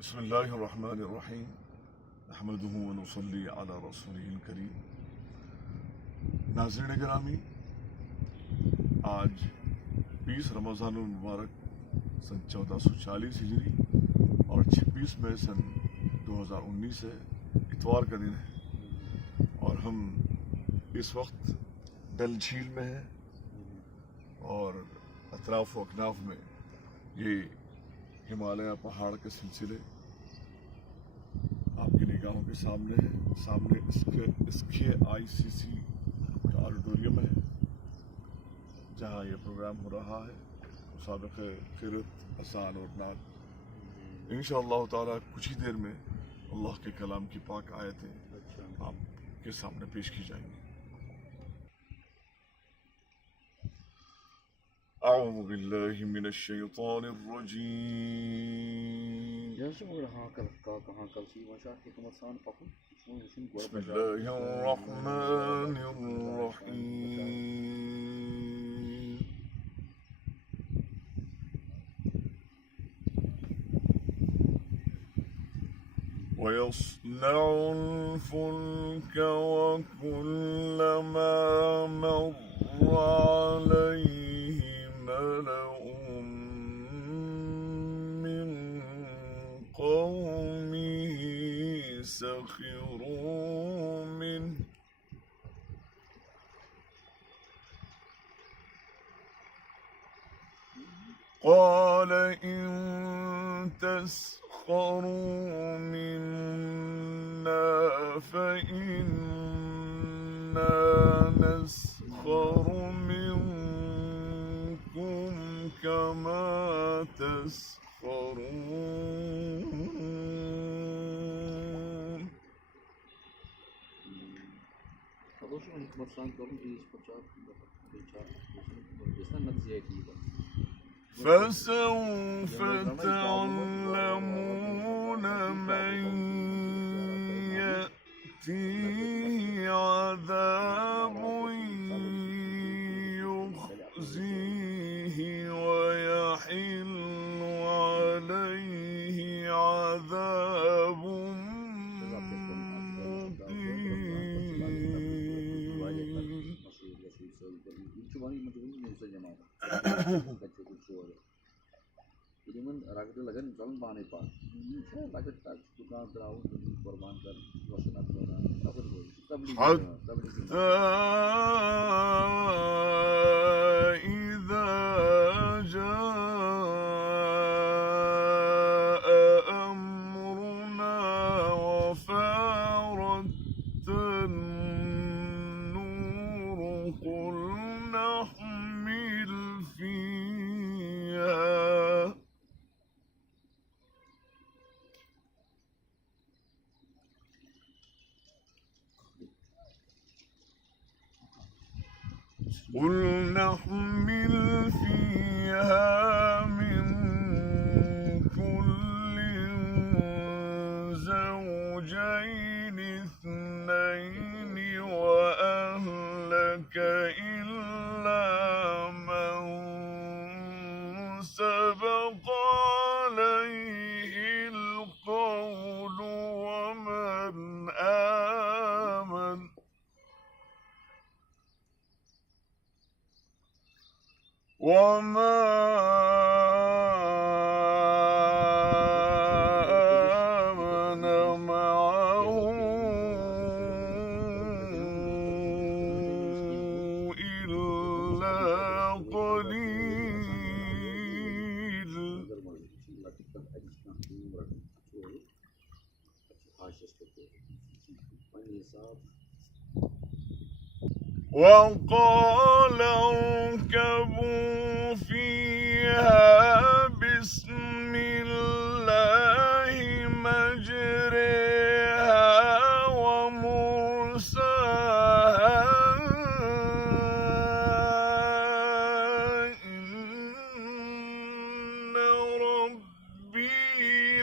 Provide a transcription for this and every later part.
بسم الله الرحمن الرحیم نحمده ونصلی علی رسوله الکریم۔ ناظرین گرامی، آج 20 رمضان المبارک سن 1440 ہجری اور 26 مئی سن 2019 ہے، اتوار کا دن ہے، اور ہم اس وقت ڈل جھیل میں ہیں اور اطراف و اکناف میں یہ ہمالیہ پہاڑ کے سلسلے آپ کی نگاہوں کے سامنے ہے۔ سامنے اس کے ICC کا آڈیٹوریم ہے جہاں یہ پروگرام ہو رہا ہے، مسابق قراءت، اذان اور نعت۔ انشاءاللہ تعالی کچھ ہی دیر میں اللہ کے کلام کی پاک آیتیں آپ کے سامنے پیش کی جائیں گی۔ اعوذ باللہ من الشیطان الرجیم، بسم اللہ الرحمن الرحیم۔ وَيَصْنَعُ الْفُلْكَ وَكُلَّمَا مَرَّ عَلَيْهِ مَلَأٌ مِّن قَوْمِهِ سَخِرُوا مِنْهُ قَالَ إِن تَسْخَرُوا مِنَّا فَإِنَّا نَسْخَرُ مِنكُمْ كَمَا تَسْخَرُونَ۔ فسوف تعلمون من يأتيه عذاب يخزيه ويحل عليه عذاب حتى إذا جاء أمرنا وفارت النور قل نحمل فيها من كل زوجين اثنين وأهلك إلا من سبق عليه القول ومن آمن وما آمن معه إلا قليل۔ وقال اركبوا فيها بسم الله مجريها ومرساها إن ربي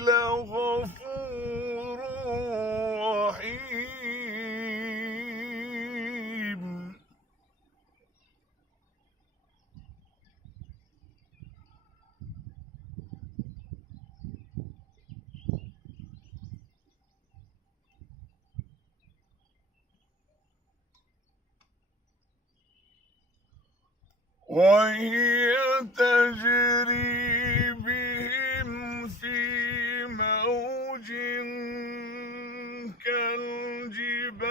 لغفور رحيم۔ وهي تجري بهم في موج كالجبال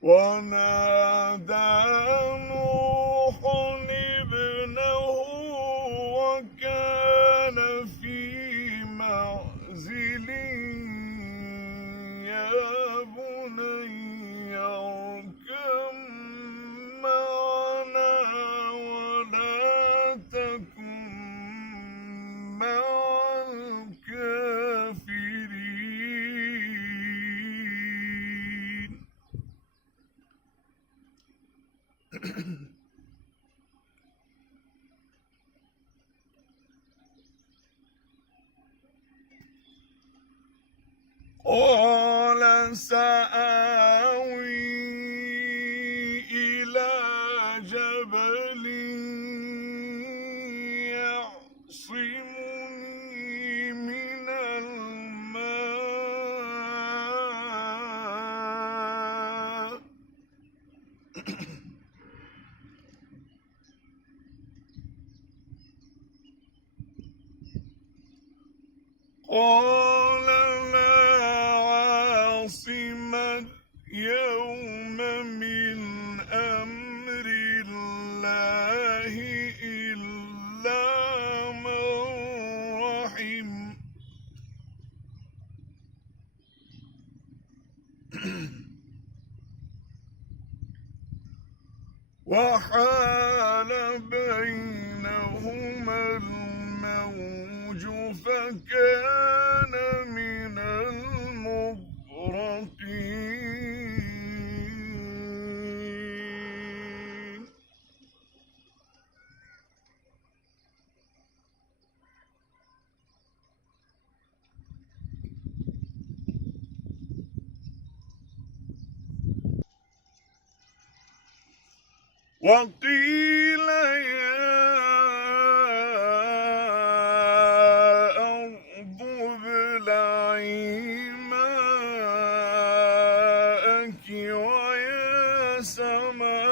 ونادى نوح ابنه وكان في معزل يا بني اركب معنا ولا تكن مع الكافرين. قال سآوي إلى جبل يعصمني من الماء قال لا عاصم اليوم من أمر الله إلا من رحم. وحال بينهما الموج فكان من المغرقين. وقيل يا أرض ابلعي ماءك ويا سماء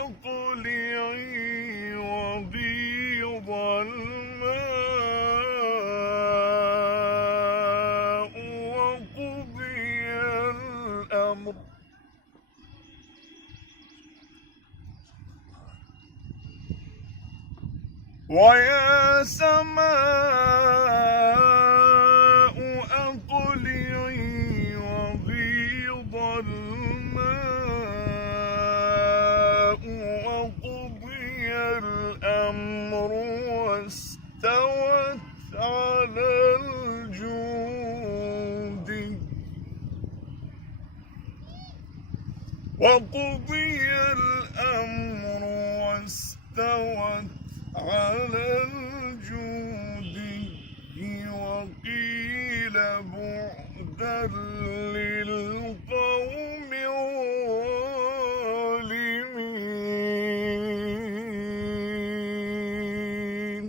أقلعي وغيض الماء وقضي الأمر ويا سماء أقلعي وغيض الماء وقضي الأمر واستوت على الجود وقضي الأمر واستوت على الجود وقيل بعدا للقوم الظالمين.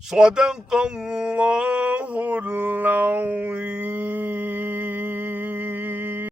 صدق الله العظيم.